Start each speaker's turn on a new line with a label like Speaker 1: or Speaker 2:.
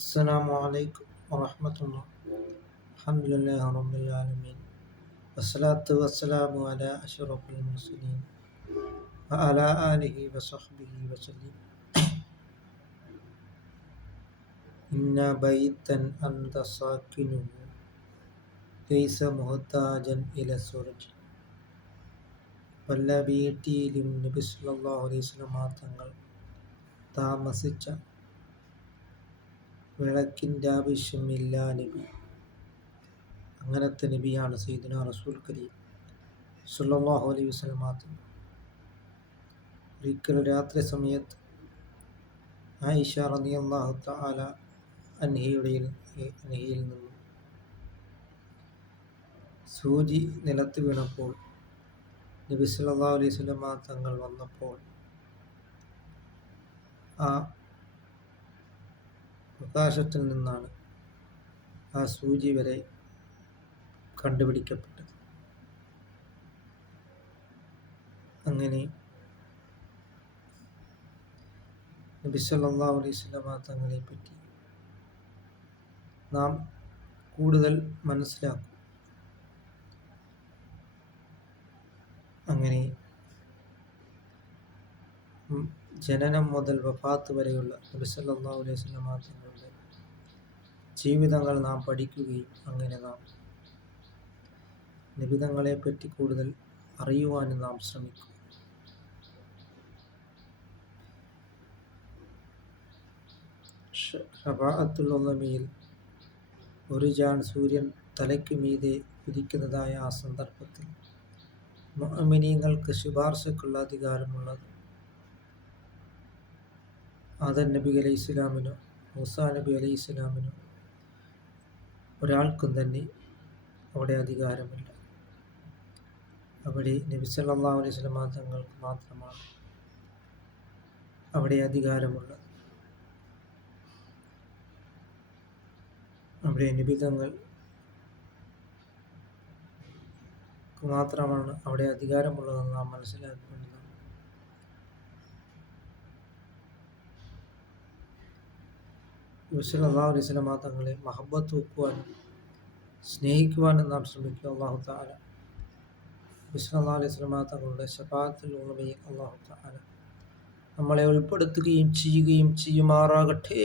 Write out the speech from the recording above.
Speaker 1: അസ്സാം വലൈക്കും വാഹമത്തുള്ള അലഹമുല്ലാ റബുലാലമീൻ വസ്സലാത്തു വസ്സലാമു അല അഷറഫുൽ മുസ്ലിം അല ആലിഹി വസഹബിഹി വസലീം ഇന്ന ബൈത്തൻ അന്ത സാക്കിനുഹു ലൈസ മുഹത്താജൻ ഇല സുറജ് വല്ല വീട്ടിയിലും നബി സല്ലല്ലാഹു അലൈഹി സ്വലമാ തങ്ങൾ താമസിച്ച വിളക്കിന്റെ ആവശ്യമില്ല നബി. അങ്ങനത്തെ നബിയാണ് സൈദിന റസൂൽ കരീം സല്ലല്ലാഹു അലൈഹി വസല്ലം ഒരിക്കലും രാത്രി സമയത്ത് ആയിഷ റളിയല്ലാഹു തആല അൻഹയുടെ അൻഹയിൽ നിന്നും സൂചി നിലത്ത് വീണപ്പോൾ നബി സല്ലല്ലാഹു അലൈഹി വസല്ലം തങ്ങൾ വന്നപ്പോൾ ആ പ്രകാശത്തിൽ നിന്നാണ് ആ സൂചി വരെ കണ്ടുപിടിക്കപ്പെട്ടത്. അങ്ങനെ നബി വസല്ലം തങ്ങളെ പറ്റി നാം കൂടുതൽ മനസ്സിലാക്കും. അങ്ങനെ ജനനം മുതൽ വഫാത്ത് വരെയുള്ള നബി സല്ലല്ലാഹു അലൈഹി വസല്ലം തങ്ങളുടെ ജീവിതങ്ങൾ നാം പഠിക്കുകയും അങ്ങനെ നാം നിബിതങ്ങളെ പറ്റി കൂടുതൽ അറിയുവാനും നാം ശ്രമിക്കും. ഷഫാഅത്തുള്ളമയിൽ ഒരു ജാൻ സൂര്യൻ തലയ്ക്ക് മീതെ ഉദിക്കുന്നതായ ആ സന്ദർഭത്തിൽ മുഅ്മിനീങ്ങൾക്ക് ശുപാർശക്കുള്ള അധികാരമുള്ളത് ആദൻ നബി അലൈഹി ഇസ്ലാമിനോ മൂസ നബി അലൈഹി ഇസ്ലാമിനോ ഒരാൾക്കും തന്നെ അവിടെ അധികാരമില്ല. അവിടെ നബി സല്ലാ അലൈഹി വസല്ലം തങ്ങൾക്ക് മാത്രമാണ് അവിടെ അധികാരമുള്ളത്. അവിടെ നിബിതങ്ങൾ മാത്രമാണ് അവിടെ അധികാരമുള്ളതെന്ന് നാം മനസ്സിലാക്കേണ്ടതാണ് സ്വലമാ തങ്ങളെ മഹബത്ത് വെക്കുവാനും സ്നേഹിക്കുവാനും നാം ശ്രമിക്കുക അള്ളാഹു താല അലൈഹി തങ്ങളുടെ ശപാത്തിൽ ഉള്ളവയെ അള്ളാഹു താല നമ്മളെ ഉൾപ്പെടുത്തുകയും ചെയ്യുകയും ചെയ്യുമാറാകട്ടെ.